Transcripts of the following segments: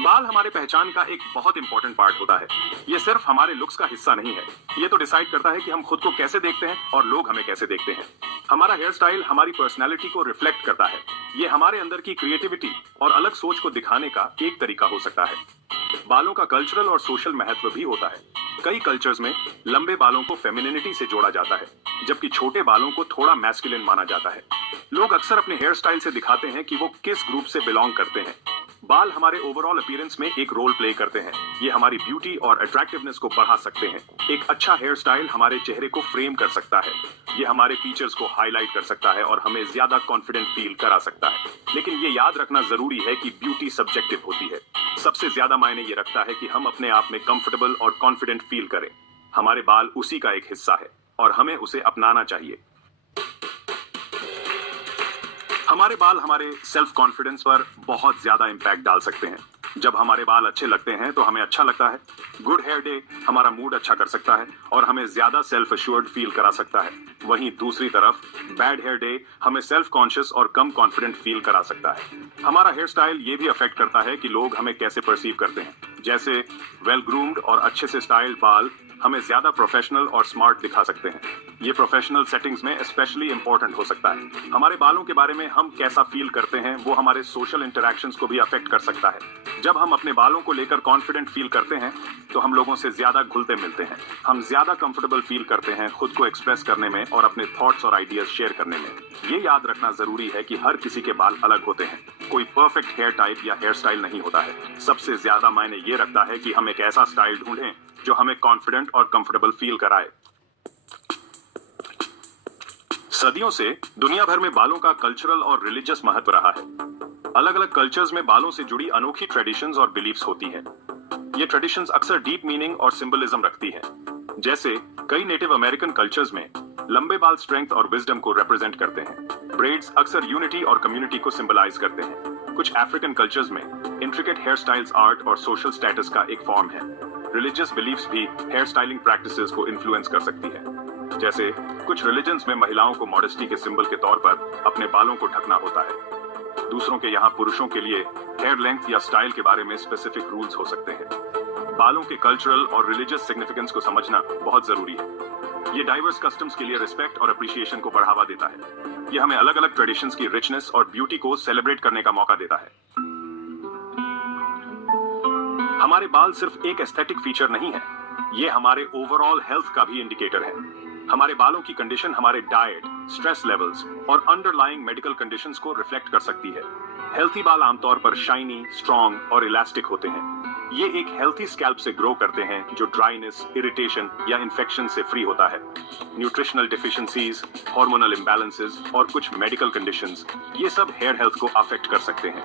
बाल हमारे पहचान का एक बहुत इंपॉर्टेंट पार्ट होता है। ये सिर्फ हमारे लुक्स का हिस्सा नहीं है, ये तो डिसाइड करता है कि हम खुद को कैसे देखते हैं और लोग हमें कैसे देखते हैं। हमारा हेयर स्टाइल हमारी पर्सनैलिटी को रिफ्लेक्ट करता है। ये हमारे अंदर की क्रिएटिविटी और अलग सोच को दिखाने का एक तरीका हो सकता है। बालों का कल्चरल और सोशल महत्व भी होता है। कई कल्चर्स में लंबे बालों को फेमिनिनिटी से जोड़ा जाता है, जबकि छोटे बालों को थोड़ा मैस्कुलिन माना जाता है। लोग अक्सर अपने हेयर स्टाइल से दिखाते हैं कि वो किस ग्रुप से बिलोंग करते हैं। बाल हमारे ओवरऑल अपीयरेंस में एक रोल प्ले करते हैं। ये हमारी ब्यूटी और अट्रैक्टिवनेस को बढ़ा सकते हैं। एक अच्छा हेयर स्टाइल हमारे चेहरे को फ्रेम कर सकता है। ये हमारे फीचर्स को हाईलाइट कर सकता है और हमें ज्यादा कॉन्फिडेंट फील करा सकता है। लेकिन ये याद रखना जरूरी है कि ब्यूटी सब्जेक्टिव होती है। सबसे ज्यादा मायने ये रखता है कि हम अपने आप में कंफर्टेबल और कॉन्फिडेंट फील करें। हमारे बाल उसी का एक हिस्सा है और हमें उसे अपनाना चाहिए। हमारे बाल हमारे सेल्फ कॉन्फिडेंस पर बहुत ज्यादा इंपैक्ट डाल सकते हैं। जब हमारे बाल अच्छे लगते हैं तो हमें अच्छा लगता है। गुड हेयर डे हमारा मूड अच्छा कर सकता है और हमें ज्यादा सेल्फ एश्योर्ड फील करा सकता है। वहीं दूसरी तरफ बैड हेयर डे हमें सेल्फ कॉन्शियस और कम कॉन्फिडेंट फील करा सकता है। हमारा हेयर स्टाइल ये भी अफेक्ट करता है कि लोग हमें कैसे परसीव करते हैं। जैसे वेल ग्रूम्ड और अच्छे से स्टाइल्ड बाल हमें ज्यादा प्रोफेशनल और स्मार्ट दिखा सकते हैं। ये प्रोफेशनल सेटिंग्स में स्पेशली इंपॉर्टेंट हो सकता है। हमारे बालों के बारे में हम कैसा फील करते हैं वो हमारे सोशल इंटरेक्शंस को भी अफेक्ट कर सकता है। जब हम अपने बालों को लेकर कॉन्फिडेंट फील करते हैं तो हम लोगों से ज्यादा घुलते मिलते हैं। हम ज्यादा कंफर्टेबल फील करते हैं खुद को एक्सप्रेस करने में और अपने थॉट्स और आइडियाज शेयर करने में। ये याद रखना जरूरी है कि हर किसी के बाल अलग होते हैं। कोई परफेक्ट हेयर टाइप या हेयर स्टाइल नहीं होता है। सबसे ज्यादा मायने ये रखता है कि हम एक ऐसा स्टाइल ढूंढें जो हमें कॉन्फिडेंट और कंफर्टेबल फील कराए। सदियों से दुनिया भर में बालों का कल्चरल और रिलीजियस महत्व रहा है। अलग अलग कल्चर्स में बालों से जुड़ी अनोखी ट्रेडिशंस और बिलीफ्स होती हैं। ये ट्रेडिशंस अक्सर डीप मीनिंग और सिंबलिज्म रखती हैं। जैसे कई नेटिव अमेरिकन कल्चर्स में लंबे बाल स्ट्रेंथ और विजडम को रिप्रेजेंट करते हैं। ब्रेड्स अक्सर यूनिटी और कम्युनिटी को सिंबलाइज करते हैं। कुछ अफ्रीकन कल्चर्स में इंट्रिकेट हेयर स्टाइल्स आर्ट और सोशल स्टेटस का एक फॉर्म है। रिलीजियस बिलीफ्स भी हेयर स्टाइलिंग प्रैक्टिसेस को इन्फ्लुएंस कर सकती है। जैसे कुछ रिलीजन्स में महिलाओं को मॉडेस्टी के सिंबल के तौर पर अपने बालों को ढकना होता है। दूसरों के यहाँ पुरुषों के लिए हेयर लेंथ या स्टाइल के बारे में स्पेसिफिक रूल्स हो सकते हैं। बालों के कल्चरल और रिलीजियस सिग्निफिकेंस को समझना बहुत जरूरी है। ये डाइवर्स कस्टम्स के लिए रिस्पेक्ट और अप्रिसिएशन को बढ़ावा देता है। ये हमें अलग अलग ट्रेडिशंस की रिचनेस और ब्यूटी को सेलिब्रेट करने का मौका देता है। हमारे बाल सिर्फ एक एस्थेटिक फीचर नहीं है, ये हमारे ओवरऑल हेल्थ का भी इंडिकेटर है। हमारे बालों की कंडीशन हमारे डाइट, स्ट्रेस लेवल्स और अंडरलाइंग मेडिकल कंडीशंस को रिफ्लेक्ट कर सकती है। हेल्थी बाल आमतौर पर शाइनी, स्ट्रॉन्ग और इलास्टिक होते हैं। ये एक हेल्थी स्कैल्प से ग्रो करते हैं जो ड्राइनेस, इरिटेशन या इन्फेक्शन से फ्री होता है। न्यूट्रिशनल डिफिशिएंसीज, हार्मोनल इम्बैलेंसेस और कुछ मेडिकल कंडीशंस ये सब हेयर हेल्थ को अफेक्ट कर सकते हैं।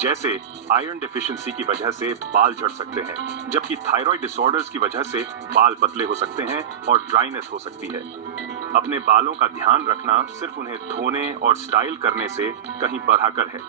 जैसे आयरन डिफिशिएंसी की वजह से बाल झड़ सकते हैं, जबकि थायराइड डिसऑर्डर्स की वजह से बाल पतले हो सकते हैं और ड्राइनेस हो सकती है। अपने बालों का ध्यान रखना सिर्फ उन्हें धोने और स्टाइल करने से कहीं बढ़ाकर है।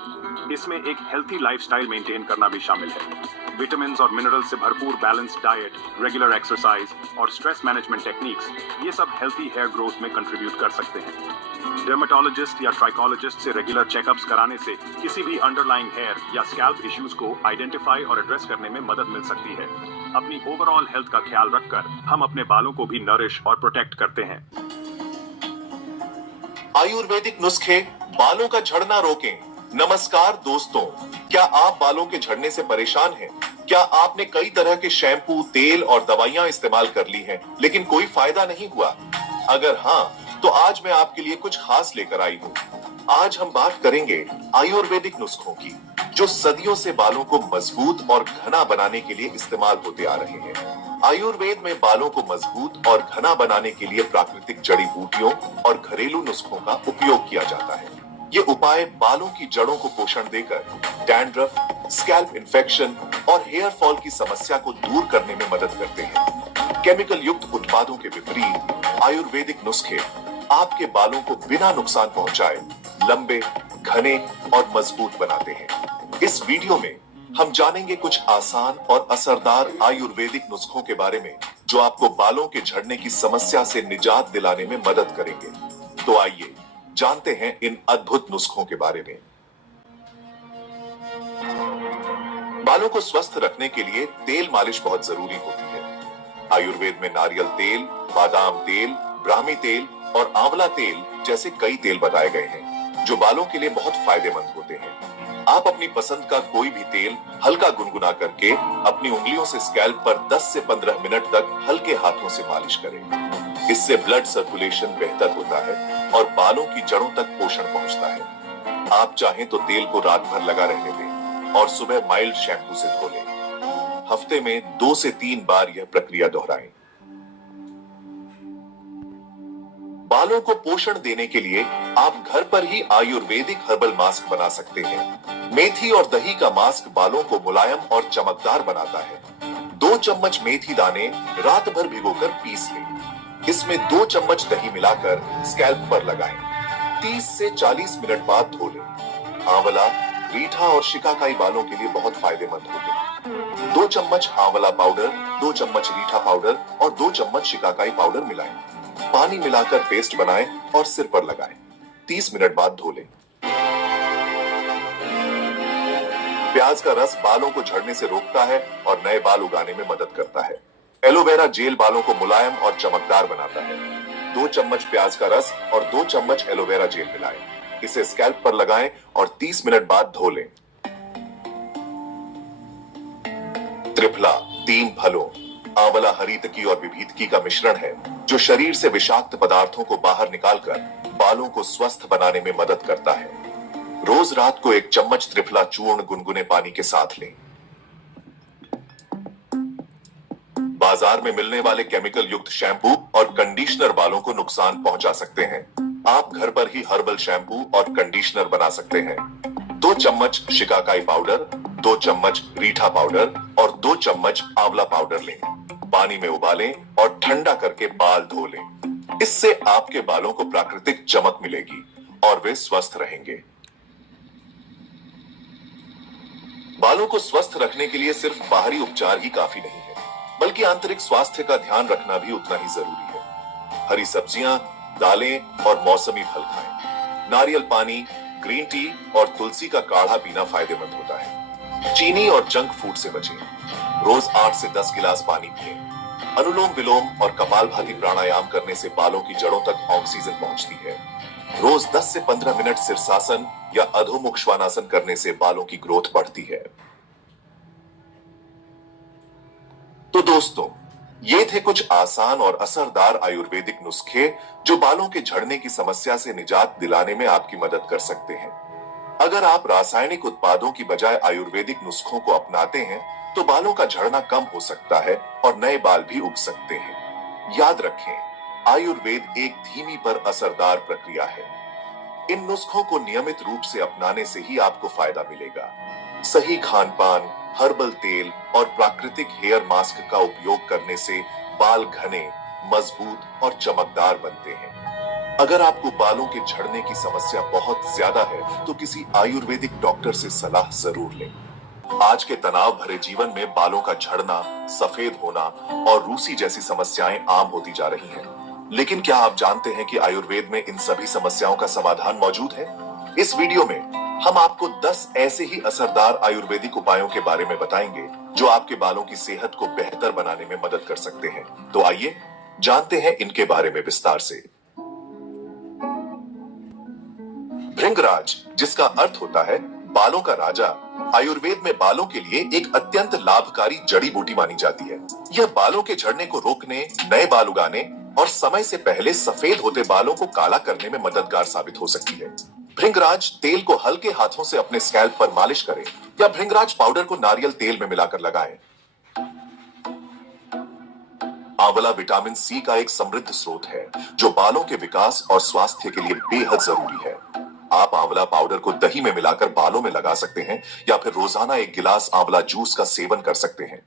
इसमें एक हेल्थी लाइफस्टाइल मेंटेन करना भी शामिल है। विटामिन्स और मिनरल्स से भरपूर बैलेंस्ड डाइट, रेगुलर एक्सरसाइज और स्ट्रेस मैनेजमेंट टेक्निक्स ये सब हेल्थी हेयर ग्रोथ में कंट्रीब्यूट कर सकते हैं। डर्मेटोलॉजिस्ट या ट्राइकोलॉजिस्ट से रेगुलर चेकअप्स कराने से किसी भी अंडरलाइंग हेयर या स्कैल्प इश्यूज को आइडेंटिफाई और एड्रेस करने में मदद मिल सकती है। अपनी ओवरऑल हेल्थ का ख्याल रखकर हम अपने बालों को भी नरिश और प्रोटेक्ट करते हैं। आयुर्वेदिक नुस्खे बालों का झड़ना रोकें। नमस्कार दोस्तों, क्या आप बालों के झड़ने से परेशान हैं? क्या आपने कई तरह के शैम्पू, तेल और दवाइयां इस्तेमाल कर ली हैं, लेकिन कोई फायदा नहीं हुआ? अगर हाँ, तो आज मैं आपके लिए कुछ खास लेकर आई हूँ। आज हम बात करेंगे आयुर्वेदिक नुस्खों की, जो सदियों से बालों को मजबूत और घना बनाने के लिए इस्तेमाल होते आ रहे हैं। आयुर्वेद में बालों को मजबूत और घना बनाने के लिए प्राकृतिक जड़ी बूटियों और घरेलू नुस्खों का उपयोग किया जाता है। ये उपाय बालों की जड़ों को पोषण देकर डैंड्रफ, स्कैल्प इन्फेक्शन और हेयर फॉल की समस्या को दूर करने में मदद करते हैं। केमिकल युक्त उत्पादों के विपरीत आयुर्वेदिक नुस्खे आपके बालों को बिना नुकसान पहुंचाए लंबे, घने और मजबूत बनाते हैं। इस वीडियो में हम जानेंगे कुछ आसान और असरदार आयुर्वेदिक नुस्खों के बारे में जो आपको बालों के झड़ने की समस्या से निजात दिलाने में मदद करेंगे। तो आइए जानते हैं इन अद्भुत नुस्खों के बारे में। बालों को स्वस्थ रखने के लिए तेल मालिश बहुत जरूरी होती है। आयुर्वेद में नारियल तेल, बादाम तेल, ब्राह्मी तेल और आंवला तेल जैसे कई तेल बताए गए हैं जो बालों के लिए बहुत फायदेमंद होते हैं। आप अपनी पसंद का कोई भी तेल हल्का गुनगुना करके अपनी उंगलियों से स्कैल्प पर 10 से 15 मिनट तक हल्के हाथों से मालिश करें। इससे ब्लड सर्कुलेशन बेहतर होता है और बालों की जड़ों तक पोषण पहुंचता है। आप चाहें तो तेल को रात भर लगा रहने दें और सुबह माइल्ड शैम्पू से धो लें। हफ्ते में 2 से 3 बार यह प्रक्रिया दोहराएं। बालों को पोषण देने के लिए आप घर पर ही आयुर्वेदिक हर्बल मास्क बना सकते हैं। मेथी और दही का मास्क बालों को मुलायम और चमकदार बनाता है। 2 चम्मच मेथी दाने रात भर भिगोकर पीस लें। इसमें 2 चम्मच दही मिलाकर स्कैल्प पर लगाएं। 30 से 40 मिनट बाद धो लें। आंवला, रीठा और शिकाकाई बालों के लिए बहुत फायदेमंद होते हैं। 2 चम्मच आंवला पाउडर, 2 चम्मच रीठा पाउडर और 2 चम्मच शिकाकाई पाउडर मिलाएं। पानी मिलाकर पेस्ट बनाएं और सिर पर लगाएं। 30 मिनट बाद धो लें। प्याज का रस बालों को झड़ने से रोकता है और नए बाल उगाने में मदद करता है। एलोवेरा जेल बालों को मुलायम और चमकदार बनाता है। 2 चम्मच प्याज का रस और 2 चम्मच एलोवेरा जेल मिलाएं। इसे स्कैल्प पर लगाएं और 30 मिनट बाद धो लें। त्रिफला 3 फलों, आंवला, हरीतकी और विभीतकी का मिश्रण है जो शरीर से विषाक्त पदार्थों को बाहर निकालकर बालों को स्वस्थ बनाने में मदद करता है। रोज रात को 1 चम्मच त्रिफला चूर्ण गुनगुने पानी के साथ लें। बाजार में मिलने वाले केमिकल युक्त शैम्पू और कंडीशनर बालों को नुकसान पहुंचा सकते हैं। आप घर पर ही हर्बल शैम्पू और कंडीशनर बना सकते हैं। 2 चम्मच शिकाकाई पाउडर, 2 चम्मच रीठा पाउडर और 2 चम्मच आंवला पाउडर लें। पानी में उबालें और ठंडा करके बाल धो लें। इससे आपके बालों को प्राकृतिक चमक मिलेगी और वे स्वस्थ रहेंगे। बालों को स्वस्थ रखने के लिए सिर्फ बाहरी उपचार ही काफी नहीं है, बल्कि आंतरिक स्वास्थ्य का ध्यान रखना भी उतना ही जरूरी है। हरी सब्जियां, दालें और मौसमी फल खाएं। नारियल पानी, ग्रीन टी और तुलसी का काढ़ा पीना फायदेमंद होता है। चीनी और जंक फूड से बचें। रोज 8 से 10 गिलास पानी पिएं। अनुलोम विलोम और कपालभाति प्राणायाम करने से बालों की जड़ों तक ऑक्सीजन पहुंचती है। रोज 10 से 15 मिनट शीर्षासन या अधोमुख श्वानासन करने से बालों की ग्रोथ बढ़ती है। तो दोस्तों, ये थे कुछ आसान और असरदार आयुर्वेदिक नुस्खे जो बालों के झड़ने की समस्या से निजात दिलाने में आपकी मदद कर सकते हैं। अगर आप रासायनिक उत्पादों की बजाय आयुर्वेदिक नुस्खों को अपनाते हैं तो बालों का झड़ना कम हो सकता है और नए बाल भी उग सकते हैं। याद रखें, आयुर्वेद एक धीमी पर असरदार प्रक्रिया है। इन नुस्खों को नियमित रूप से अपनाने से ही आपको फायदा मिलेगा। सही खान-पान, हर्बल तेल और प्राकृतिक हेयर मास्क का उपयोग करने से बाल घने, मजबूत और चमकदार बनते हैं। अगर आपको बालों के झड़ने की समस्या बहुत ज्यादा है तो किसी आयुर्वेदिक डॉक्टर से सलाह जरूर लें। आज के तनाव भरे जीवन में बालों का झड़ना, सफेद होना और रूसी जैसी समस्याएं आम होती जा रही हैं। लेकिन क्या आप जानते हैं कि आयुर्वेद में इन सभी समस्याओं का समाधान मौजूद है? इस वीडियो में हम आपको 10 ऐसे ही असरदार आयुर्वेदिक उपायों के बारे में बताएंगे जो आपके बालों की सेहत को बेहतर बनाने में मदद कर सकते हैं। तो आइए जानते हैं इनके बारे में विस्तार से। भृंगराज, जिसका अर्थ होता है बालों का राजा, आयुर्वेद में बालों के लिए एक अत्यंत लाभकारी जड़ी बूटी मानी जाती है। यह बालों के झड़ने को रोकने, नए बाल उगाने और समय से पहले सफेद होते बालों को काला करने में मददगार साबित हो सकती है। भृंगराज तेल को हल्के हाथों से अपने स्कैल्प पर मालिश करें या भृंगराज पाउडर को नारियल तेल में मिलाकर लगाएं। आंवला विटामिन सी का एक समृद्ध स्रोत है जो बालों के विकास और स्वास्थ्य के लिए बेहद जरूरी है। आप आंवला पाउडर को दही में मिलाकर बालों में लगा सकते हैं या फिर रोजाना 1 गिलास आंवला जूस का सेवन कर सकते हैं।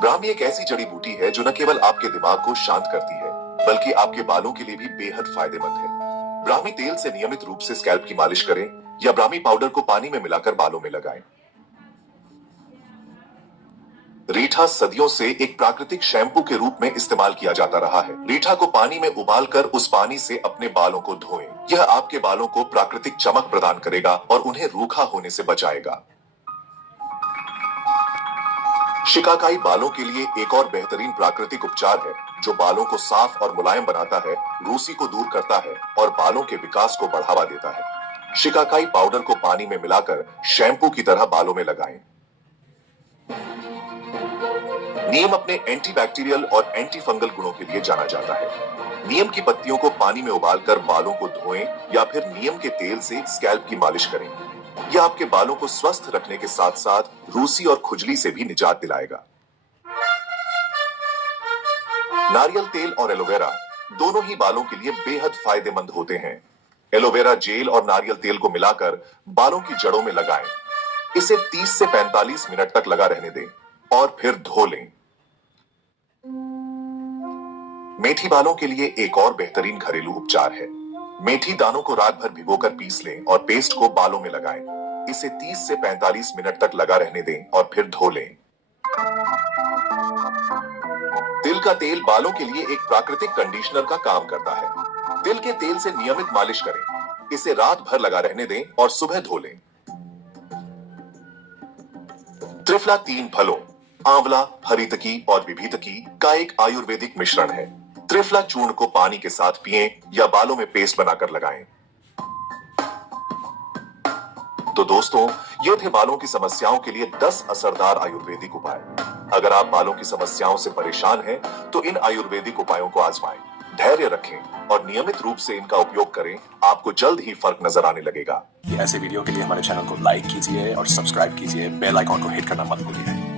ब्राह्मी एक ऐसी जड़ी बूटी है जो न केवल आपके दिमाग को शांत करती है बल्कि आपके बालों के लिए भी बेहद फायदेमंद है। ब्राह्मी तेल से नियमित रूप से स्कैल्प की मालिश करें या ब्राह्मी पाउडर को पानी में मिलाकर बालों में लगाएं। रीठा सदियों से एक प्राकृतिक शैम्पू के रूप में इस्तेमाल किया जाता रहा है। रीठा को पानी में उबालकर उस पानी से अपने बालों को धोएं। यह आपके बालों को प्राकृतिक चमक प्रदान करेगा और उन्हें रूखा होने से बचाएगा। शिकाकाई बालों के लिए एक और बेहतरीन प्राकृतिक उपचार है जो बालों को साफ और मुलायम बनाता है, रूसी को दूर करता है और बालों के विकास को बढ़ावा देता है। शिकाकाई पाउडर को पानी में मिलाकर शैम्पू की तरह बालों में लगाएं। नीम अपने एंटीबैक्टीरियल और एंटी फंगल गुणों के लिए जाना जाता है। नीम की पत्तियों को पानी में उबालकर बालों को धोएं या फिर नीम के तेल से स्कैल्प की मालिश करें। यह आपके बालों को स्वस्थ रखने के साथ साथ रूसी और खुजली से भी निजात दिलाएगा। नारियल तेल और एलोवेरा दोनों ही बालों के लिए बेहद फायदेमंद होते हैं। एलोवेरा जेल और नारियल तेल को मिलाकर बालों की जड़ों में लगाएं। इसे 30 से 45 मिनट तक लगा रहने दें और फिर धो लें। मेथी बालों के लिए एक और बेहतरीन घरेलू उपचार है। मेथी दानों को रात भर भिगोकर पीस लें और पेस्ट को बालों में लगाएं। इसे 30 से 45 मिनट तक लगा रहने दें और फिर धो लें। तिल का तेल बालों के लिए एक प्राकृतिक कंडीशनर का काम करता है। तिल के तेल से नियमित मालिश करें। इसे रात भर लगा रहने दें और सुबह धो लें। त्रिफला 3 फलों आंवला, हरितकी और विभीतकी का एक आयुर्वेदिक मिश्रण है। त्रिफला चूर्ण को पानी के साथ पिएं या बालों में पेस्ट बनाकर लगाएं। तो दोस्तों, ये थे बालों की समस्याओं के लिए 10 असरदार आयुर्वेदिक उपाय। अगर आप बालों की समस्याओं से परेशान हैं, तो इन आयुर्वेदिक उपायों को आजमाएं, धैर्य रखें और नियमित रूप से इनका उपयोग करें। आपको जल्द ही फर्क नजर आने लगेगा। ऐसे वीडियो के लिए हमारे चैनल को लाइक कीजिए और सब्सक्राइब कीजिए। बेल आइकॉन को हिट करना मत भूलिए।